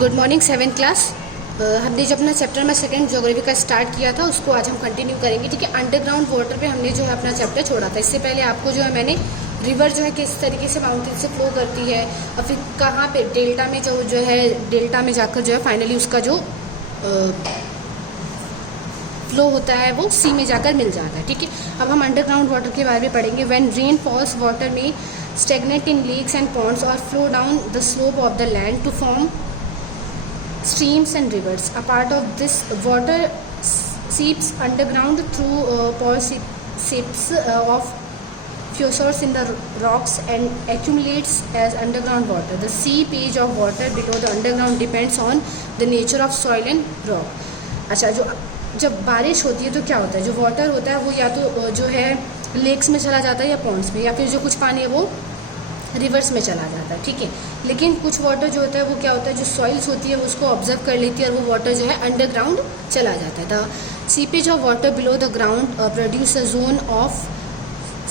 Good morning 7th class. हमने जो अपना चैप्टर में सेकंड ज्योग्राफी का स्टार्ट किया था उसको आज हम कंटिन्यू करेंगे। ठीक है, अंडरग्राउंड वाटर पे हमने जो है अपना चैप्टर छोड़ा था। इससे पहले आपको जो है मैंने रिवर जो है किस तरीके से माउंटेन से फ्लो करती है और फिर कहाँ पे डेल्टा में जो है डेल्टा में जाकर जो है फाइनली उसका जो फ्लो होता है वो सी में जाकर मिल जाता है। ठीक है, अब हम अंडरग्राउंड वाटर के बारे में पढ़ेंगे। व्हेन रेन फॉल्स वाटर में stagnate in lakes and ponds or flow down the slope of the land to form streams and rivers. A part of this water seeps underground through pore seeps of fissures in the rocks and accumulates as underground water. The seepage of water below the underground depends on the nature of soil and rock. अच्छा, जो जब बारिश होती है तो क्या होता है, जो वाटर होता है वो या तो जो है लेक्स में चला जाता है या पॉन्ड्स में, या फिर जो कुछ पानी है वो रिवर्स में चला जाता है। ठीक है, लेकिन कुछ वाटर जो होता है वो क्या होता है, जो सॉइल्स होती है वो उसको ऑब्जर्व कर लेती है और वो वाटर जो है अंडरग्राउंड चला जाता है। The seepage of water below the ground produce a zone of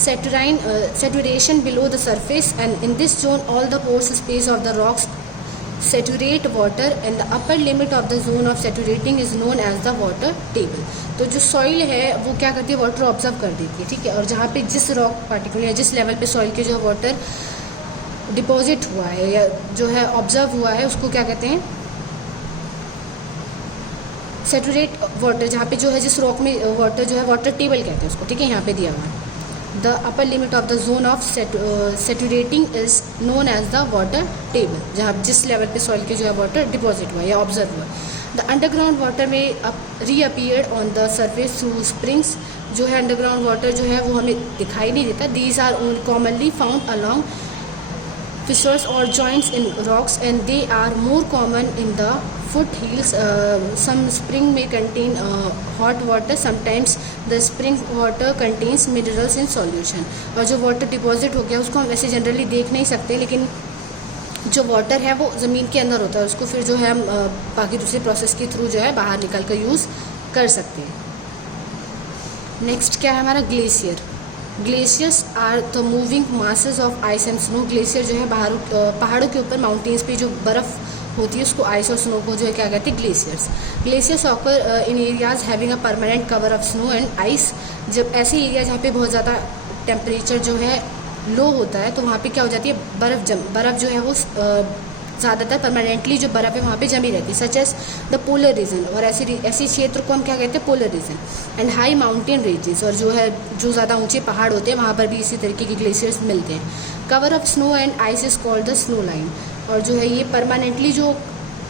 saturation below the surface, and in this zone all the pore space of the rocks saturate water, and the upper limit of the zone of saturating is known as the water table. तो जो soil है वो क्या करती है, water observe कर देती है। ठीक है, और जहाँ पे जिस रॉक पार्टिकल या जिस लेवल पे सॉइल के जो वाटर डिपॉजिट हुआ है या जो है ऑब्जर्व हुआ है उसको क्या कहते हैं, सैचुरेट वाटर। जहाँ पे जो है जिस रॉक में वाटर जो है वाटर टेबल कहते हैं उसको। ठीक है, यहाँ पे दिया हुआ है the upper limit of the zone of saturating is known as the water table, जहाँ जिस लेवल पे सॉइल के जो है वाटर डिपॉजिट हुआ या ऑब्जर्व हुआ। द अंडरग्राउंड वाटर में reappeared on the surface through springs. जो है अंडरग्राउंड वाटर जो है वो हमें दिखाई नहीं देता। These are commonly found along fissures or joints in rocks, and they are more common in the foothills. Some spring may contain hot water. Sometimes the spring water contains minerals in solution. और जो water deposit हो गया उसको हम वैसे generally देख नहीं सकते, लेकिन जो वाटर है वो ज़मीन के अंदर होता है, उसको फिर जो है हम बाकी दूसरे प्रोसेस के थ्रू जो है बाहर निकल कर यूज़ कर सकते हैं। नेक्स्ट क्या है हमारा, glacier. Glaciers are the moving masses of ice and snow. Glacier जो है पहाड़ों के ऊपर माउंटेन्स पे जो बर्फ़ होती है उसको आइस और स्नो को जो है क्या कहते हैं, glaciers. Glaciers occur in areas having a permanent cover of snow and ice. जब ऐसे एरिया जहाँ पे बहुत ज़्यादा टेम्परेचर जो है लो होता है तो वहाँ पे क्या हो जाती है, बर्फ़ जो है वो ज़्यादातर परमानेंटली जो बर्फ़ है वहाँ पे जमी रहती है, such as the polar region. और ऐसे क्षेत्र को हम क्या कहते हैं, polar region. And high mountain ranges, और जो है जो ज़्यादा ऊंचे पहाड़ होते हैं वहाँ पर भी इसी तरीके के ग्लेशियर्स मिलते हैं। Cover of snow and ice is called the snow line. और जो है ये परमानेंटली जो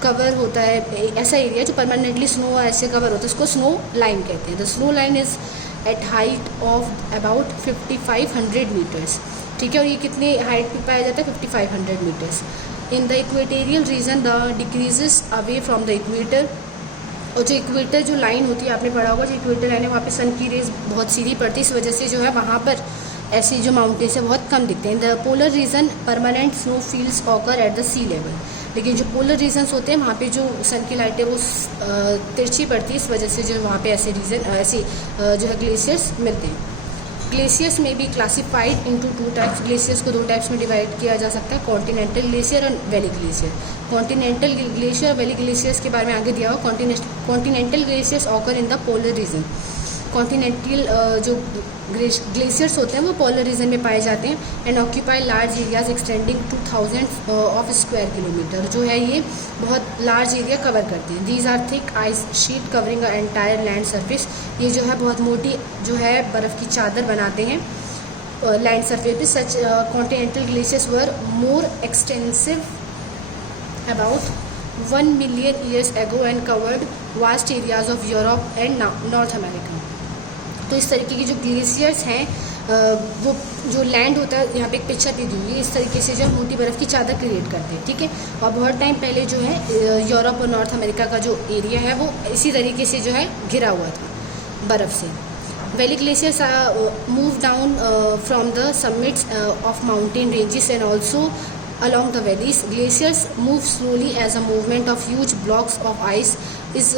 कवर होता है, ऐसा एरिया जो परमानेंटली स्नो ऐसे कवर होता है उसको स्नो लाइन कहते हैं। The snow line is at height of about 5500 meters. ठीक है, और ये कितनी हाइट पे पाया जाता है, 5500 meters. In the equatorial region the decreases away from the equator. और जो इक्वेटर जो लाइन होती है आपने पढ़ा होगा, जो इक्वेटर लाइन है वहाँ पे सन की रेज बहुत सीधी पड़ती है, इस वजह से जो है वहाँ पर ऐसी जो माउंटेन्स है बहुत कम दिखते हैं। The polar region permanent snow fields occur at the sea level. लेकिन जो पोलर रीजन्स होते हैं वहाँ पे जो सन की लाइट है वो तिरछी पड़ती है, इस वजह से जो वहाँ पे ऐसे जो है ग्लेशियर्स मिलते हैं। ग्लेशियर्स में भी क्लासिफाइड इनटू 2 टाइप्स। ग्लेशियर्स को 2 टाइप्स में डिवाइड किया जा सकता है, कॉन्टिनेंटल ग्लेशियर और वैली ग्लेशियर। कॉन्टिनेंटल ग्लेशियर और वैली ग्लेशियर्स के बारे में आगे दिया हुआ। Continental glaciers occur in the polar region. Continental जो ग्लेशियर्स होते हैं वो पोलर रीजन में पाए जाते हैं। And occupy large areas extending 2000 of square kilometer. जो है ये बहुत लार्ज एरिया कवर करते हैं। These are thick ice sheet covering a entire land surface. ये जो है बहुत मोटी जो है बर्फ़ की चादर बनाते हैं लैंड सरफेस पे। Such continental glaciers were more extensive about 1 million years ago and covered vast areas of Europe and North America. तो इस तरीके की जो ग्लेशियर्स हैं वो जो लैंड होता है, यहाँ पे एक पिक्चर दी हुई है, इस तरीके से जो मोटी बर्फ़ की चादर क्रिएट करते हैं। ठीक है, और बहुत टाइम पहले जो है यूरोप और नॉर्थ अमेरिका का जो एरिया है वो इसी तरीके से जो है घिरा हुआ था बर्फ़ से। Valley glaciers move down from the summits of mountain ranges and also along the valleys. Glaciers move slowly as a movement of huge blocks of ice is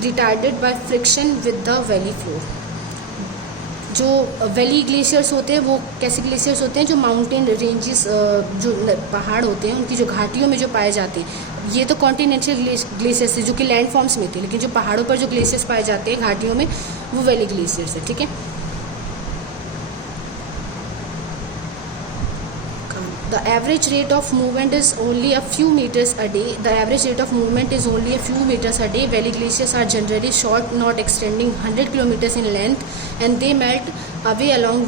retarded by friction with the valley floor. जो valley glaciers होते हैं वो कैसे glaciers होते हैं, जो mountain ranges जो पहाड़ होते हैं उनकी जो घाटियों में जो पाए जाते हैं ये तो कॉन्टिनेंटल ग्लेशियर्स है जो कि लैंड फॉर्म्स में थे, लेकिन जो पहाड़ों पर जो ग्लेशियर्स पाए जाते हैं घाटियों में वो वैली ग्लेशियर्स है, ठीक है। The average rate of movement is only a few meters a day. The average rate of movement is only a few meters a day. Valley glaciers are generally short, not extending 100 kilometers in length, and they melt away along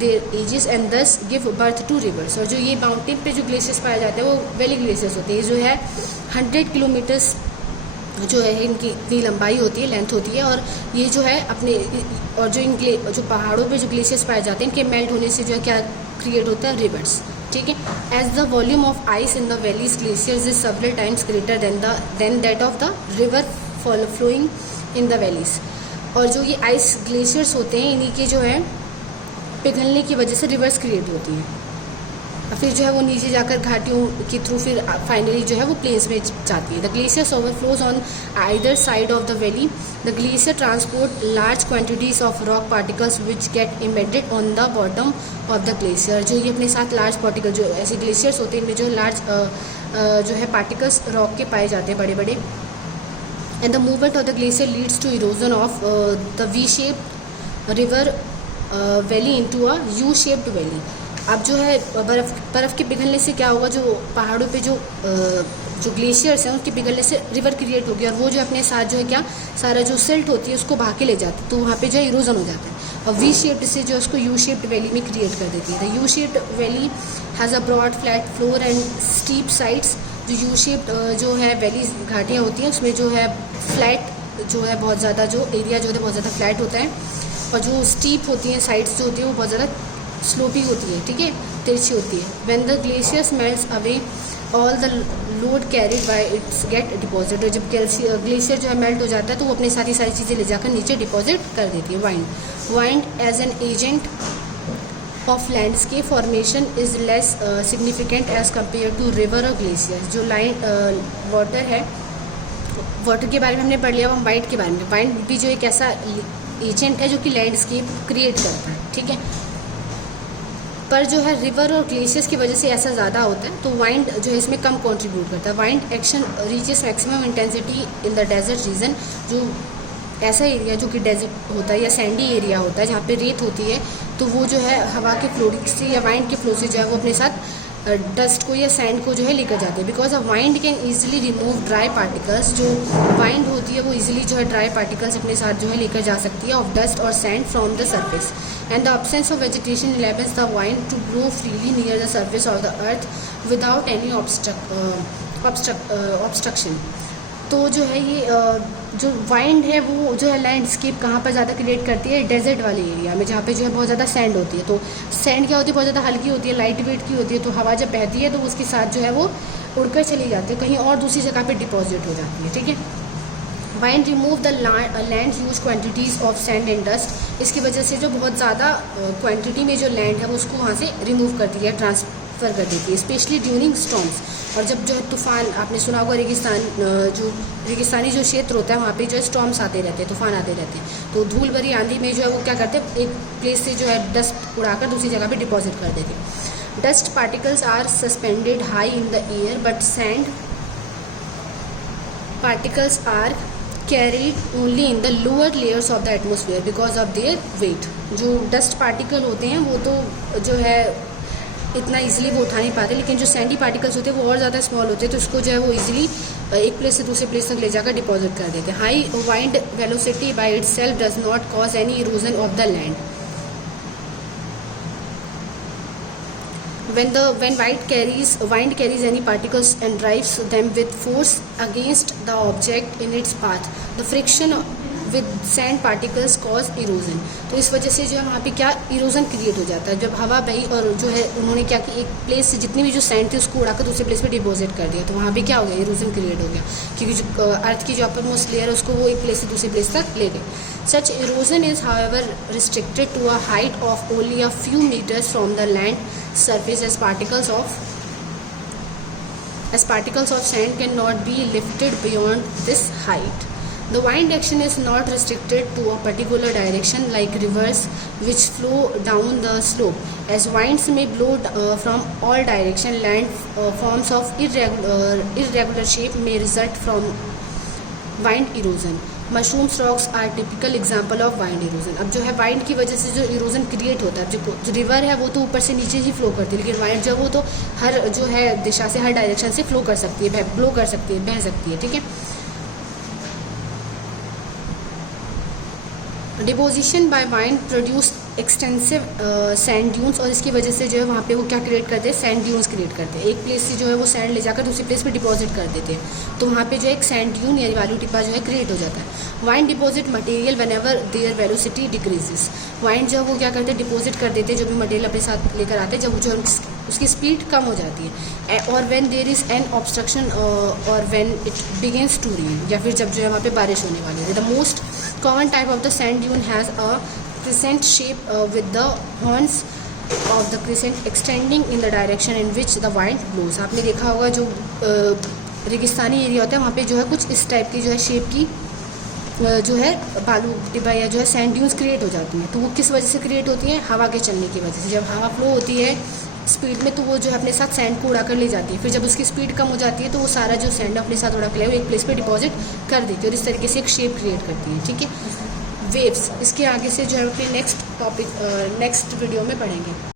their edges and thus give birth to rivers. और जो ये mountain पे जो glaciers पाए जाते हैं वो valley glaciers होते हैं, जो है 100 किलोमीटर्स जो है इनकी इतनी लंबाई होती है, लेंथ होती है, और ये जो है अपने और जो पहाड़ों पे जो ग्लेशियर्स पाए जाते हैं इनके मेल्ट होने से जो है क्या क्रिएट होता है, रिवर्स, ठीक है। As the volume of ice in the valleys glaciers is several times greater than that of the river flowing in the valleys. और जो ये आइस ग्लेशियर्स होते हैं इन्हीं के जो है पिघलने की वजह से रिवर्स क्रिएट होती हैं, और फिर जो है वो नीचे जाकर घाटियों के थ्रू फिर फाइनली जो है वो प्लेन्स में जाती है। The glaciers overflows on either side of the valley. The glacier transport large quantities of rock particles which get embedded on the bottom of the glacier. जो ये अपने साथ लार्ज पार्टिकल, जो ऐसे ग्लेशियर्स होते हैं इनमें जो लार्ज जो है पार्टिकल्स रॉक के पाए जाते हैं बड़े बड़े। And the movement of the glacier leads to erosion of the V shaped river valley into a U shaped valley. अब जो है बर्फ़ के पिघलने से क्या होगा, जो पहाड़ों पे जो ग्लेशियर्स हैं उनके पिघलने से रिवर क्रिएट होगी, और वो जो अपने साथ जो है क्या सारा जो सिल्ट होती है उसको बहा के ले जाती है, तो वहाँ पे जो है इरोजन हो जाता है, और वी शेप्ड से जो उसको यू शेप्ड वैली में क्रिएट कर देती है। The U shaped valley has a broad flat floor and steep sides. जो यू शेप्ड जो है वैली घाटियाँ होती हैं उसमें जो है फ्लैट जो है बहुत ज़्यादा जो एरिया जो है बहुत ज़्यादा फ्लैट होता है, और जो स्टीप होती हैं साइड्स जो होती है वो बहुत ज़्यादा स्लोपी होती है, ठीक है, तिरछी होती है। When the glaciers melts away all the load carried by it's get deposit. जब ग्लेशियर जो है मेल्ट हो जाता है तो वो अपने साथ ही सारी चीज़ें ले जाकर नीचे डिपॉजिट कर देती है। Wind as an agent of landscape formation is less significant as compare to river और ग्लेशियर। जो लाइन वाटर है, वाटर के बारे में हमने पढ़ लिया, अब हम वाइंड के बारे में। वाइंड भी जो एक ऐसा एजेंट है जो कि लैंडस्केप क्रिएट करता है, ठीक है, पर जो है रिवर और ग्लेशियर्स की वजह से ऐसा ज़्यादा होता है, तो वाइंड जो है इसमें कम कंट्रीब्यूट करता है। Wind action reaches maximum intensity in the desert region. जो ऐसा एरिया जो कि डेजर्ट होता है या सैंडी एरिया होता है जहाँ पे रेत होती है, तो वो जो है हवा के फ्लो से या वाइंड के फ्लो से जो है वो अपने साथ डस्ट को या सैंड को जो है लेकर जाते हैं। Because a wind can easily remove dry particles. जो वाइंड होती है वो ईजिली जो है ड्राई पार्टिकल्स अपने साथ जो है लेकर जा सकती है ऑफ डस्ट और sand from the surface. And the absence of vegetation enables the wind to blow freely near the surface of the earth without any obstruction. तो जो है ये जो वाइंड है वो जो है लैंडस्केप कहाँ पर ज़्यादा क्रिएट करती है, डेजर्ट वाले एरिया में जहाँ पे जो है बहुत ज़्यादा सैंड होती है। तो सैंड क्या होती है, बहुत ज़्यादा हल्की होती है, लाइट वेट की होती है, तो हवा जब बहती है तो उसके साथ जो है वो उड़कर चली जाती है, कहीं और दूसरी जगह पे डिपॉजिट हो जाती है, ठीक है। Wind remove the land use quantities of sand and dust. इसकी वजह से जो बहुत ज़्यादा क्वान्टिटी में जो लैंड है वो उसको वहाँ से रिमूव करती है, ट्रांसफ़र कर देती है, स्पेशली ड्यूरिंग स्टॉर्म्स। और जब जो है तूफ़ान, आपने सुना होगा जो रेगिस्तानी जो क्षेत्र होता है वहाँ पे जो है स्टॉर्म्स आते रहते हैं, तूफ़ान आते रहते हैं, तो धूल भरी आंधी में जो है वो क्या करते हैं, एक प्लेस से जो है डस्ट उड़ाकर दूसरी जगह पे डिपॉजिट कर देते हैं। Dust particles are suspended high in the air but sand particles are carried only in the lower layers of the atmosphere because of their weight. जो डस्ट पार्टिकल होते हैं वो तो जो है इतना इजीली वो उठा नहीं पाते, लेकिन जो सैंडी पार्टिकल्स होते हैं वो और ज़्यादा स्मॉल होते हैं, तो उसको जो है वो इजीली एक प्लेस से दूसरे प्लेस तक ले जाकर डिपॉजिट कर देते हैं। High wind velocity by itself does not cause any erosion of the land. When wind carries any particles and drives them with force against the object in its path, the friction with sand particles cause erosion. तो इस वजह से जो है वहाँ पे क्या erosion create हो जाता है। जब हवा बही और जो है उन्होंने क्या कि एक प्लेस से जितनी भी जो सैंड थी उसको उड़ाकर दूसरे प्लेस पे डिपॉजिट कर दिया, तो वहाँ पे क्या हो गया, इरोजन क्रिएट हो गया, क्योंकि जो अर्थ की जो अपर मोस्ट लेयर है उसको वो एक प्लेस से दूसरे प्लेस तक ले गए। Such erosion is however restricted to a height of only a few meters from the land surface as particles of sand cannot be lifted beyond this height. The wind direction is not restricted to a particular direction like rivers which flow down the slope. As winds may blow from all directions, landforms of irregular shape may result from wind erosion. Mushrooms rocks are typical example of wind erosion. अब जो है wind की वजह से जो erosion create होता है, जो रिवर है वो तो ऊपर से नीचे ही फ्लो करती है, लेकिन वाइंड जो वो तो हर जो है दिशा से, हर डायरेक्शन से फ्लो कर सकती है, ब्लो कर सकती है, बह सकती है. ठीक है. Deposition by wind produce extensive sand dunes, और इसकी वजह से जो है वहाँ पे वो क्या क्रिएट करते हैं, सैंड ड्यून्स क्रिएट करते हैं. एक प्लेस से जो है वो सैंड ले जाकर दूसरी प्लेस पे डिपॉजिट कर देते हैं, तो वहाँ पे जो है एक सैंड ड्यून या बालू टिप्पा जो है क्रिएट हो जाता है. Wind deposit material whenever there velocity decreases. Wind जो वो क्या करते हैं, डिपॉजिट कर देते हैं जो भी मटेरियल अपने साथ लेकर आते हैं, जब जो उसकी स्पीड कम हो जाती है, और when there is an obstruction और when it begins to rain, या फिर जब जो है वहाँ पे बारिश होने वाली है. The most common type of the sand dune has a crescent shape with the horns of the crescent extending in the direction in which the wind blows. आपने देखा होगा जो रेगिस्तानी एरिया होता है वहाँ पे जो है कुछ इस टाइप की जो है शेप की जो है बालू टिब्बा या जो है सैंड ड्यून्स क्रिएट हो जाती हैं. तो वो किस वजह से क्रिएट होती हैं, हवा के चलने की वजह से. जब हवा फ्लो होती है स्पीड में तो वो जो है अपने साथ सैंड को उड़ा कर ले जाती है, फिर जब उसकी स्पीड कम हो जाती है तो वो सारा जो सैंड अपने साथ उड़ा कर ले वो एक प्लेस पे डिपॉजिट कर देती है और इस तरीके से एक शेप क्रिएट करती है. ठीक है. वेव्स, इसके आगे से जो है अपने नेक्स्ट वीडियो में पढ़ेंगे.